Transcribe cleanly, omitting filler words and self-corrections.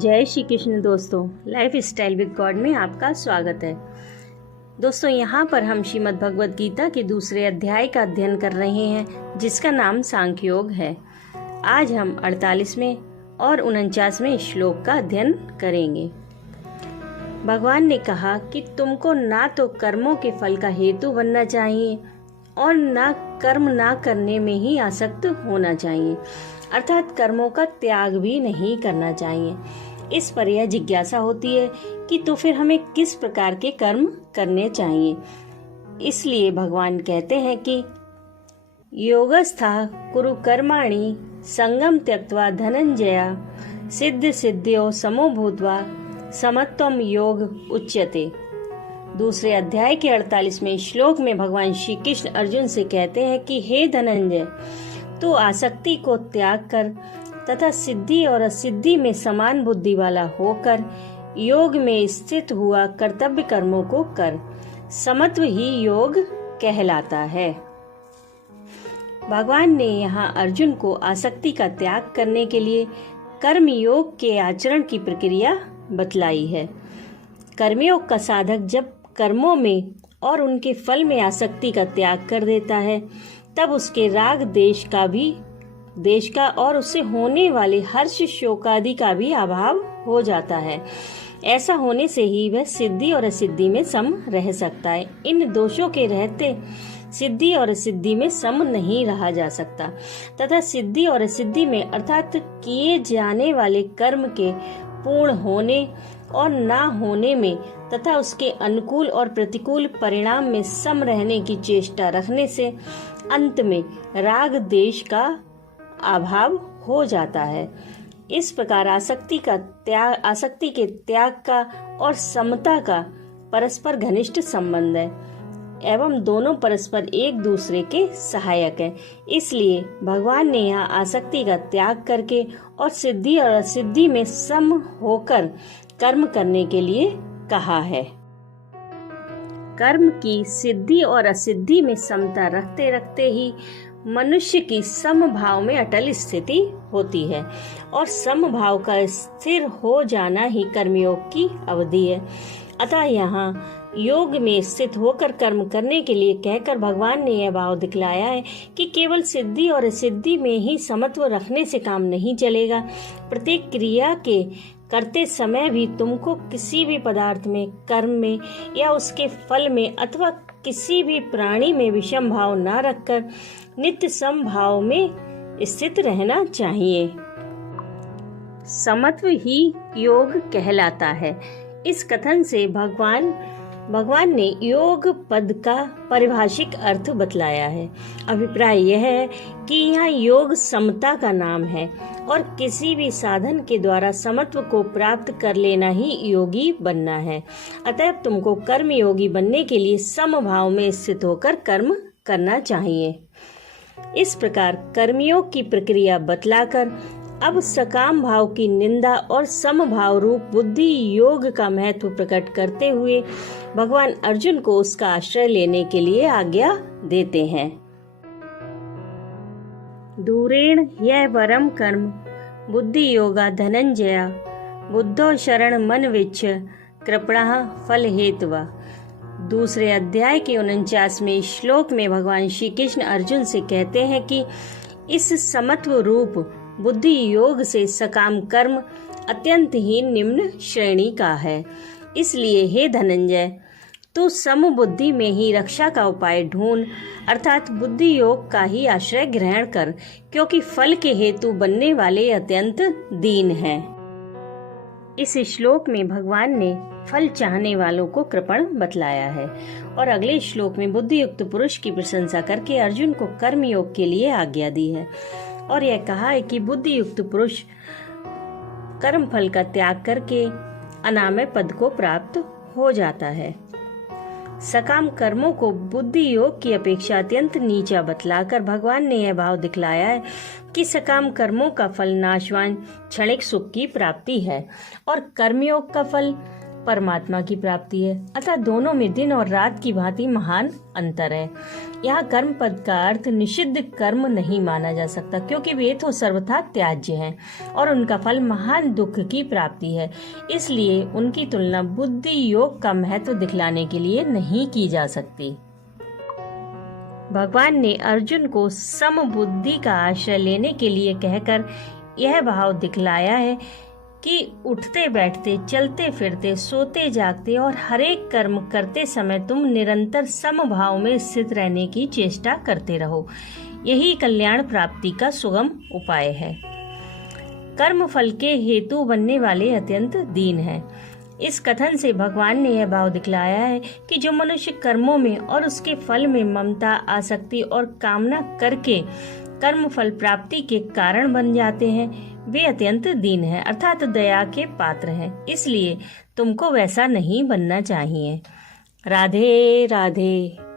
जय श्री कृष्ण दोस्तों, life style with God में आपका स्वागत है। दोस्तों, यहाँ पर हम श्रीमद् भगवद गीता के दूसरे अध्याय का अध्ययन कर रहे हैं, जिसका नाम सांख्य योग है। आज हम 48वें और 49वें श्लोक का अध्ययन करेंगे। भगवान ने कहा कि तुमको ना तो कर्मों के फल का हेतु बनना चाहिए और ना कर्म ना करने में ही आसक्त होना चाहिए, अर्थात कर्मों का त्याग भी नहीं करना चाहिए। इस पर यह जिज्ञासा होती है कि तो फिर हमें किस प्रकार के कर्म करने चाहिए। इसलिए भगवान कहते हैं कि योगस्था कुरु कर्माणि संगम त्यक्त्वा धनंजया सिद्ध सिद्ध्यो समो भूत्वा समत्वम योग उच्यते। दूसरे अध्याय के 48वें श्लोक में भगवान श्री कृष्ण अर्जुन से कहते हैं कि हे धनंजय, तो आसक्ति को त्याग कर तथा सिद्धि और असिद्धि में समान बुद्धि वाला होकर योग में स्थित हुआ कर्तव्य कर्मों को कर। समत्व ही योग कहलाता है। भगवान ने यहाँ अर्जुन को आसक्ति का त्याग करने के लिए कर्म योग के आचरण की प्रक्रिया बतलाई है। कर्मयोग का साधक जब कर्मों में और उनके फल में आसक्ति का त्याग कर देता है, तब उसके राग देश का और उससे होने वाले हर्ष शोकादि का भी अभाव हो जाता है। ऐसा होने से ही वह सिद्धि और असिद्धि में सम रह सकता है। इन दोषों के रहते सिद्धि और असिद्धि में सम नहीं रहा जा सकता तथा सिद्धि और असिद्धि में अर्थात किए जाने वाले कर्म के पूर्ण होने और ना होने में तथा उसके अनुकूल और प्रतिकूल परिणाम में सम रहने की चेष्टा रखने से अंत में राग देश का अभाव हो जाता है। इस प्रकार आसक्ति के त्याग का और समता का परस्पर घनिष्ठ संबंध है एवं दोनों परस्पर एक दूसरे के सहायक हैं। इसलिए भगवान ने यहाँ आसक्ति का त्याग करके और सिद्धि और असिद्धि में सम होकर कर्म करने के लिए कहा है। कर्म की सिद्धि और असिद्धि में समता रखते रखते ही मनुष्य की समभाव में अटल स्थिति होती है और समभाव का स्थिर हो जाना ही कर्मयोग की अवधि है। अतः यहाँ योग में स्थित होकर कर्म करने के लिए कहकर भगवान ने यह भाव दिखलाया है कि केवल सिद्धि और असिद्धि में ही समत्व रखने से काम नहीं चलेगा। प्रत्येक क्रिया के करते समय भी तुमको किसी भी पदार्थ में, कर्म में या उसके फल में अथवा किसी भी प्राणी में विषम भाव न रखकर नित्य समभाव में स्थित रहना चाहिए। समत्व ही योग कहलाता है। इस कथन से भगवान ने योग पद का परिभाषिक अर्थ बतलाया है। अभिप्राय यह है कि यहाँ योग समता का नाम है और किसी भी साधन के द्वारा समत्व को प्राप्त कर लेना ही योगी बनना है। अतः तुमको कर्म योगी बनने के लिए समभाव में स्थित होकर कर्म करना चाहिए। इस प्रकार कर्मयोग की प्रक्रिया बतलाकर अब सकाम भाव की निंदा और समभाव रूप बुद्धि योग का महत्व प्रकट करते हुए भगवान अर्जुन को उसका आश्रय लेने के लिए आज्ञा देते हैं। दूरेण यह परम कर्म बुद्धि योगा धनंजया बुद्धो शरण मन विच्छ कृपणः फल हेतुवा। दूसरे अध्याय के 49वें श्लोक में भगवान श्री कृष्ण अर्जुन से कहते हैं कि इस समत्व रूप बुद्धि योग से सकाम कर्म अत्यंत ही निम्न श्रेणी का है। इसलिए हे धनंजय, तू समबुद्धि में ही रक्षा का उपाय ढूंढ, अर्थात बुद्धि योग का ही आश्रय ग्रहण कर, क्योंकि फल के हेतु बनने वाले अत्यंत दीन हैं। इस श्लोक में भगवान ने फल चाहने वालों को कृपण बतलाया है और अगले श्लोक में बुद्धि युक्त पुरुष की प्रशंसा करके अर्जुन को कर्म योग के लिए आज्ञा दी है और यह कहा है कि बुद्धि युक्त पुरुष कर्म फल का त्याग करके अनामय पद को प्राप्त हो जाता है। सकाम कर्मों को बुद्धि योग की अपेक्षा अत्यंत नीचा बतलाकर भगवान ने यह भाव दिखलाया है कि सकाम कर्मों का फल नाशवान क्षणिक सुख की प्राप्ति है और कर्मयोग का फल परमात्मा की प्राप्ति है। अतः दोनों में दिन और रात की भांति महान अंतर है। यहाँ कर्म पद का अर्थ निषिद्ध कर्म नहीं माना जा सकता, क्योंकि वे तो सर्वथा त्याज्य हैं और उनका फल महान दुख की प्राप्ति है। इसलिए उनकी तुलना बुद्धि योग का महत्व दिखलाने के लिए नहीं की जा सकती। भगवान ने अर्जुन को समबुद्धि का आश्रय लेने के लिए कहकर यह भाव दिखलाया है कि उठते बैठते, चलते फिरते, सोते जागते और हरेक कर्म करते समय तुम निरंतर समभाव में स्थित रहने की चेष्टा करते रहो। यही कल्याण प्राप्ति का सुगम उपाय है। कर्म फल के हेतु बनने वाले अत्यंत दीन हैं। इस कथन से भगवान ने यह भाव दिखलाया है कि जो मनुष्य कर्मों में और उसके फल में ममता, आसक्ति और कामना करके कर्म फल प्राप्ति के कारण बन जाते हैं, वे अत्यंत दीन हैं, अर्थात दया के पात्र हैं। इसलिए तुमको वैसा नहीं बनना चाहिए। राधे राधे।